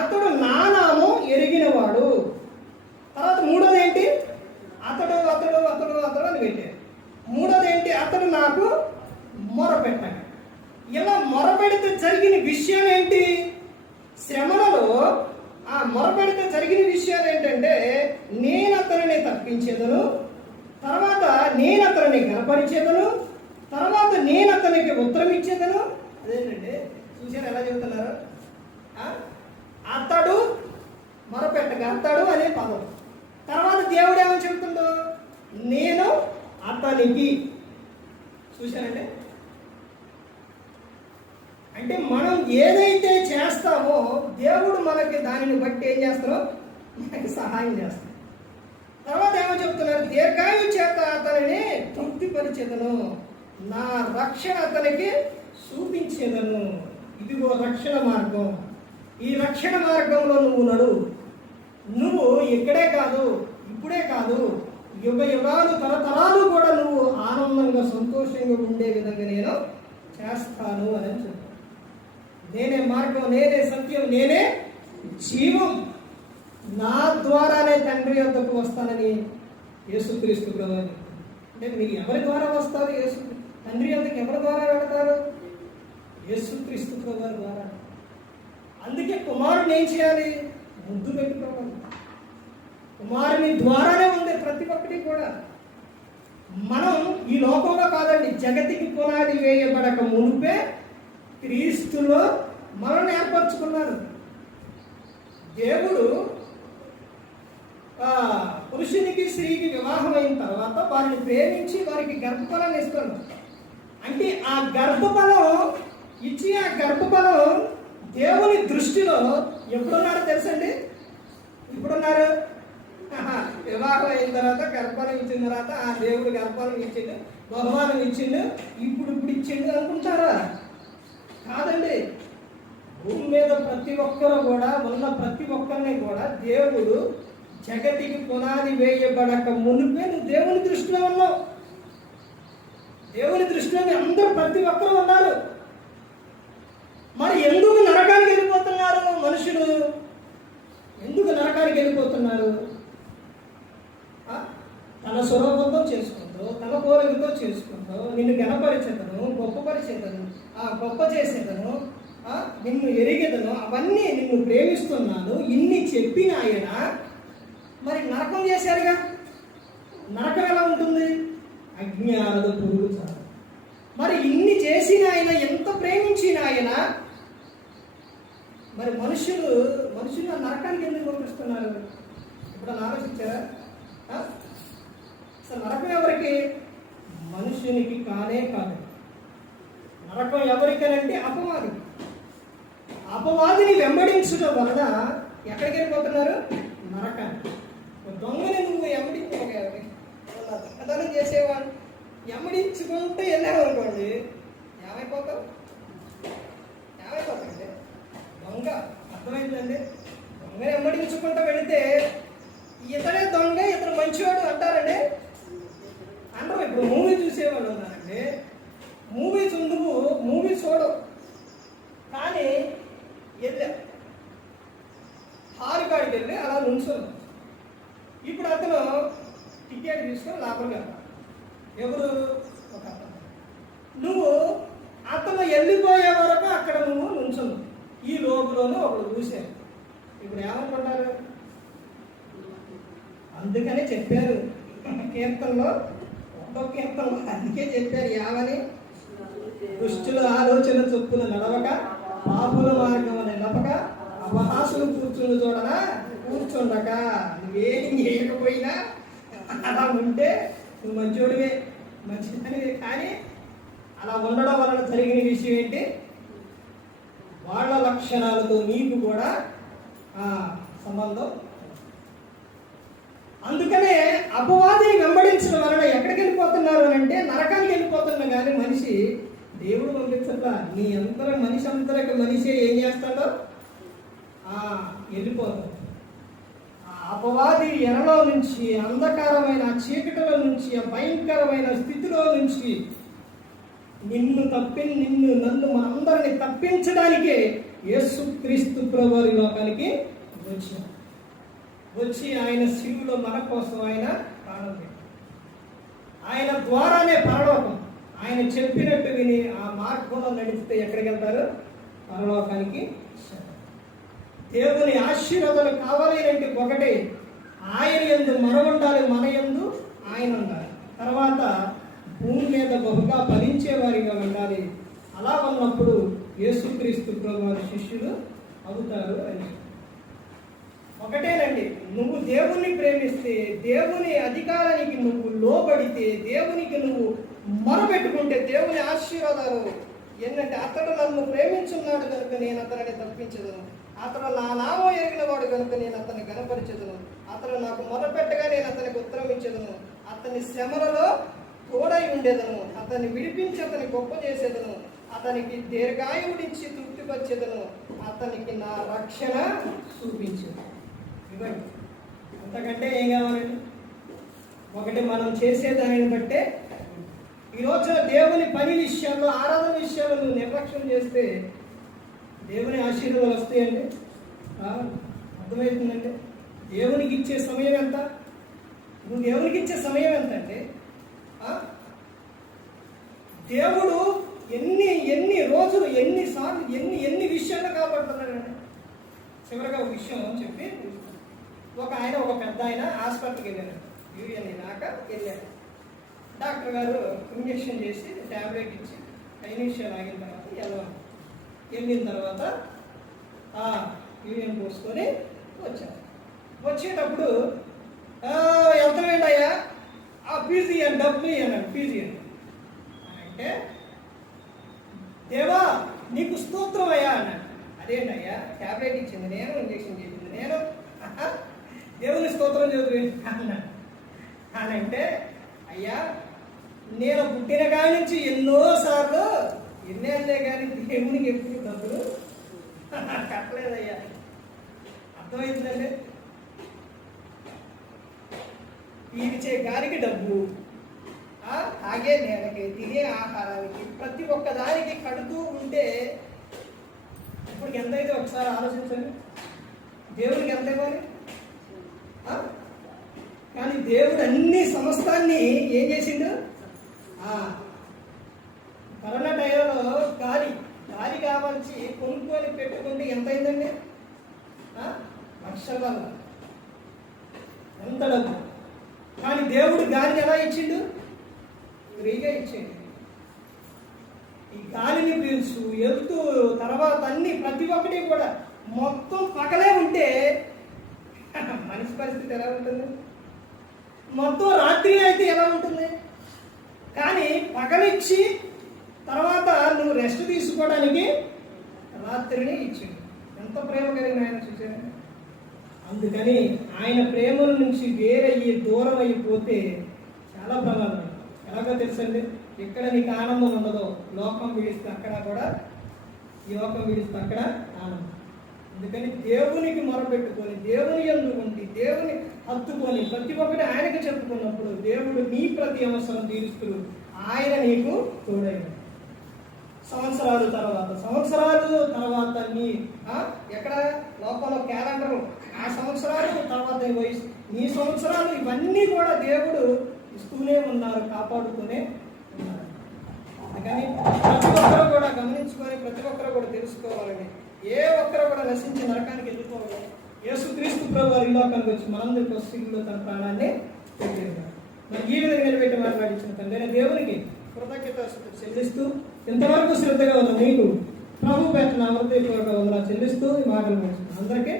అతడు నా నామం ఎరిగినవాడు. తర్వాత మూడోది ఏంటి? అతడు అని పెట్టాడు. మూడోది ఏంటి? అతడు నాకు మొరపెట్టాడు. ఇలా మొరపెడితే జరిగిన విషయం ఏంటి? శ్రమలలో ఆ మొరపెడితే జరిగిన విషయాలు ఏంటంటే, నేను అతనిని తప్పించేదను, తర్వాత నేను అతనిని గణపరిచేదను, తర్వాత నేను అతనికి ఉత్తరం ఇచ్చేదను. అదేంటండి, చూసారు ఎలా చెబుతున్నారు? అతడు మొరపెట్టగా, అతడు అనే పదం. తర్వాత దేవుడు ఏమని చెబుతుందో, నేను అతనికి. చూశానండి. అంటే మనం ఏదైతే చేస్తామో దేవుడు మనకి దానిని బట్టి ఏం చేస్తారో మనకి సహాయం చేస్తాం. తర్వాత ఏమో చెప్తున్నారు, దీర్ఘాయువు చేత అతనిని తృప్తిపరిచేదను, నా రక్షణ అతనికి చూపించేదను. ఇదిగో రక్షణ మార్గం. ఈ రక్షణ మార్గంలో నువ్వు నడువు. నువ్వు ఇక్కడే కాదు, ఇప్పుడే కాదు, యుగ యుగాలు తరతరాలు కూడా నువ్వు ఆనందంగా సంతోషంగా ఉండే విధంగా నేను చేస్తాను అని చెప్తాను. నేనే మార్గం, నేనే సత్యం, నేనే జీవం. నా ద్వారానే తండ్రి వద్దకు వస్తానని యేసుక్రీస్తు ప్రభువు. అంటే మీరు ఎవరి ద్వారా వస్తారు? తండ్రి వద్దకు ఎవరి ద్వారా వెళతారు? యేసుక్రీస్తు ప్రభువు ద్వారా. అందుకే కుమారుని ఏం చేయాలి? ముద్దు పెట్టుకోవాలి. కుమారుని ద్వారానే ఉంది ప్రతి ఒక్కటి కూడా. మనం ఈ లోకంలో కాదండి, జగతికి పునాది వేయబడక మునుపే క్రీస్తులో మనల్ని ఏర్పరచుకున్నారు. దేవుడు పురుషునికి స్త్రీకి వివాహం అయిన తర్వాత వారిని ప్రేమించి వారికి గర్భఫలాన్ని ఇస్తున్నాడు. అంటే ఆ గర్భఫలం ఇచ్చి ఆ గర్భఫలం దేవుని దృష్టిలో ఎప్పుడున్నారో తెలుసండి? ఎప్పుడున్నారు? వివాహం అయిన తర్వాత గర్భఫలం ఇచ్చిన తర్వాత ఆ దేవుడు గర్భఫలం ఇచ్చిండు, బహుమానం ఇచ్చిండు, ఇప్పుడు ఇచ్చిండు అనుకుంటారా? కాదండి. భూమి మీద ప్రతి ఒక్కరు కూడా ఉన్న ప్రతి ఒక్కరిని కూడా దేవుడు జగతికి పునాది వేయబడక మునిపే నువ్వు దేవుని దృష్టిలో ఉన్నావు. దేవుని దృష్టిలో అందరూ ప్రతి ఒక్కరు ఉన్నారు. మరి ఎందుకు నరకానికి వెళ్ళిపోతున్నారు మనుషులు? ఎందుకు నరకానికి వెళ్ళిపోతున్నారు? తన స్వరూపంతో చేసుకుంటూ, తన కోరికతో చేసుకుంటూ, నిన్ను గణపరిచేదను, గొప్పపరిచేదను, గొప్ప చేసేదను, నిన్ను ఎరిగేదను, అవన్నీ నిన్ను ప్రేమిస్తున్నాను ఇన్ని చెప్పిన ఆయన మరి నరకం చేశారుగా. నరకం ఎలా ఉంటుంది? అజ్ఞానద పురుగు చాలు. మరి ఇన్ని చేసిన ఆయన, ఎంత ప్రేమించిన ఆయన, మరి మనుషులు నరకానికి ఎందుకు పంపిస్తున్నారు? ఇప్పుడు ఆలోచించారా? అసలు నరకం ఎవరికి? మనుషునికి కానే కాదు. నరకం ఎవరికనంటే అపవాదికి. అపవాదిని వెంబడించడం వలన ఎక్కడికి వెళ్ళిపోతున్నారు? నరకానికి. దొంగని నువ్వు దొంగతనం చేసేవాడు ఎమ్మడించుకుంటూ వెళ్ళావు అనుకోండి, ఏమైపోతావు? ఏమైపోతాండి? దొంగ. అర్థమైందండి? దొంగని ఎమ్మడించుకుంటూ వెళితే ఇతడే దొంగ, ఇతను మంచివాడు అంటారండి. అందరూ ఇప్పుడు మూవీ చూసేవాళ్ళు ఉన్నారండి. మూవీ చూడవు, కానీ వెళ్ళా హారు కాడికి వెళ్ళి అలా నుంచోను. ఇప్పుడు అతను టికెట్ తీసుకొని లోపలికి వెళ్తాను. ఎవరు? ఒక అతను. నువ్వు అతను వెళ్ళిపోయే వరకు అక్కడ నువ్వు నుంచున్నావు. ఈ లోపులోనూ ఒకడు చూశారు. ఇప్పుడు ఏమనుకుంటారు? అందుకనే చెప్పారు కీర్తనలో, ఒక్కొక్క కీర్తనలో అందుకే చెప్పారు ఏమని? దుష్టుల ఆలోచన చొప్పున నడవక, పాపుల మార్గం నిలపక, అపహాసులు కూర్చుండక. నువ్వేం చేయకపోయినా అలా ఉంటే నువ్వు మంచోడివే, మంచిదానివే. కానీ అలా ఉండడం వలన జరిగిన విషయం ఏంటి? వాళ్ళ లక్షణాలతో నీకు కూడా సంబంధం. అందుకనే అపవాదిని వెంబడించడం వలన ఎక్కడికి వెళ్ళిపోతున్నారు అని అంటే నరకానికి వెళ్ళిపోతున్నా. కానీ మనిషి దేవుడు పంపించట్లా. నీ మనిషి అంతరకు మనిషి ఏం చేస్తాడో వెళ్ళిపోతాడు. అపవాది ఎరలో నుంచి, అంధకారమైన చీకటిలో నుంచి, ఆ భయంకరమైన స్థితిలో నుంచి నన్ను మనందరిని తప్పించడానికే యేసుక్రీస్తు ప్రభువు లోకానికి వచ్చి ఆయన శిలువలో మన కోసం ఆయన ప్రాణం పెట్టాడు. ఆయన ద్వారానే పరలోకం. ఆయన చెప్పినట్టు విని ఆ మార్గంలో నడిపితే ఎక్కడికి వెళ్తారు? పరలోకానికి. దేవుని ఆశీర్వాదాలు కావాలి అంటే ఒకటి, ఆయన యందు మనం ఉండాలి, మన యందు ఆయన ఉండాలి. తర్వాత భూమి మీద బహుగా ఫలించేవారిగా ఉండాలి. అలా ఉన్నప్పుడు యేసుక్రీస్తు ప్రభువు శిష్యులు అవుతారు అని. ఒకటేనండి, నువ్వు దేవుని ప్రేమిస్తే, దేవుని అధికారానికి నువ్వు లోబడితే, దేవునికి నువ్వు మొరపెట్టుకుంటే దేవుని ఆశీర్వాదాలు ఏంటంటే, అతడు నన్ను ప్రేమించున్నాడు కనుక నేను అతనిని తప్పించదును, అతడు నా నామం ఎరిగిన వాడు కనుక నేను అతన్ని గణపరిచెదను, అతడు నాకు మొదపెట్టగా నేను అతనికి ఉత్తరం ఇచ్చేదను, అతని శ్రమలలో తోడై ఉండేదను, అతన్ని విడిపించి అతని గొప్ప చేసేదను, అతనికి దీర్ఘాయువునిచ్చి తృప్తిపరిచేదను, అతనికి నా రక్షణ చూపించదు. ఇవ్వండి, అంతకంటే ఏం కావాలండి? ఒకటి, మనం చేసేదానిని బట్టే. ఈరోజు దేవుని పని విషయాల్లో, ఆరాధన విషయాల్లో నువ్వు నిర్లక్ష్యం చేస్తే దేవుని ఆశీర్వాదాలు వస్తాయండి? అర్థమవుతుందండి? దేవునికి ఇచ్చే సమయం ఎంత? నువ్వు దేవునికి ఇచ్చే సమయం ఎంత అంటే, దేవుడు ఎన్ని రోజులు, ఎన్నిసార్లు, ఎన్ని విషయాలు కాపాడుతున్నాడండి. చివరిగా ఒక విషయం చెప్పి, ఒక పెద్ద ఆయన హాస్పిటల్కి వెళ్ళాడు. యూరియన్ అయినాక వెళ్ళాడు. డాక్టర్ గారు ఇంజక్షన్ చేసి ట్యాబ్లెట్ ఇచ్చి 5 నిమిషాలు ఆగిన తర్వాత వెళ్ళిన తర్వాత యూరియన్ పోసుకొని వచ్చారు. వచ్చేటప్పుడు వెళ్తామేంటయ్యా ఫీజు డబ్బులు అన్నాడు. ఫీజు అంటే, దేవా స్తోత్రం చదువు అన్నాడు. అని అంటే, అయ్యా నేను పుట్టిన కాడి నుంచి ఎన్నోసార్లు ఎన్నేళ్ళే కానీ దేవునికి ఎప్పుడు డబ్బులు కట్టలేదయ్యా. అర్థమైందండి? పీల్చే గాలికి డబ్బు, తాగే నేలకి, తినే ఆహారానికి, ప్రతి ఒక్క దానికి కడుతూ ఉంటే ఇప్పుడు ఎంతైతే ఒకసారి ఆలోచించండి. దేవుడికి ఎంత ఇవ్వాలి? కానీ దేవుడు అన్ని సమస్తాన్ని ఏం చేసిండు? కరోనా టైంలో గాలి కావాల్సి కొనుక్కొని పెట్టుకుంటే ఎంత అయిందండి? లక్షల ఎంత డబ్బు. కానీ దేవుడు గాలిని ఎలా ఇచ్చిండు? ఫ్రీగా ఇచ్చిండు. ఈ గాలిని పీల్చు, ఎత్తు, తర్వాత అన్ని ప్రతి ఒక్కటి కూడా మొత్తం పగలే ఉంటే మనిషి పరిస్థితి ఎలా ఉంటుంది? మొత్తం రాత్రి అయితే ఎలా ఉంటుంది? కానీ పగలిచ్చి తర్వాత నువ్వు రెస్ట్ తీసుకోవడానికి రాత్రిని ఇచ్చిండు. ఎంత ప్రేమ కలిగిన ఆయన చూసారు. అందుకని ఆయన ప్రేమల నుంచి వేరయ్యి దూరం అయిపోతే చాలా ప్రమాదం. ఎలాగో తెలుసండి, ఎక్కడ నీకు ఆనందం ఉండదో లోకం విడిస్తే అక్కడ కూడా, ఈ లోకం విడిస్తే అక్కడ ఆనందం. అందుకని దేవునికి మొరపెట్టుకొని, దేవుని యందు ఉండి, దేవుని హత్తుకొని ప్రతి ఒక్కటి ఆయనకి చెప్పుకున్నప్పుడు దేవుడు నీ ప్రతి అవసరం తీరుస్తూ ఆయన నీకు తోడైన సంవత్సరాలు తర్వాత నీ ఎక్కడ లోకంలో క్యాలెండరు, ఆ సంవత్సరాలు తర్వాత వయసు, నీ సంవత్సరాలు, ఇవన్నీ కూడా దేవుడు ఇస్తూనే ఉన్నారు, కాపాడుతూనే ఉన్నారు. అందుకని ప్రతి ఒక్కరు కూడా గమనించుకొని, ప్రతి ఒక్కరు కూడా తెలుసుకోవాలని, ఏ ఒక్కరు కూడా నశించి నరకానికి వెళ్ళిపోవాలి. యేసుక్రీస్తు ప్రభువు ఈ లోకానికి వచ్చి మనందరి పరిస్థితుల్లో తన ప్రాణాన్ని పెట్టారు. మరి ఈ విధంగా నిలబెట్టి మాట్లాడించిన తండ్రి దేవునికి కృతజ్ఞతాస్తుతులు చెల్లిస్తూ, ఇంతవరకు శ్రద్ధగా ఉన్న మీకు ప్రభు పెట్టిన అమృతపూర్వక వందనాలు చెల్లిస్తూ ఈ మాటలు అందరికీ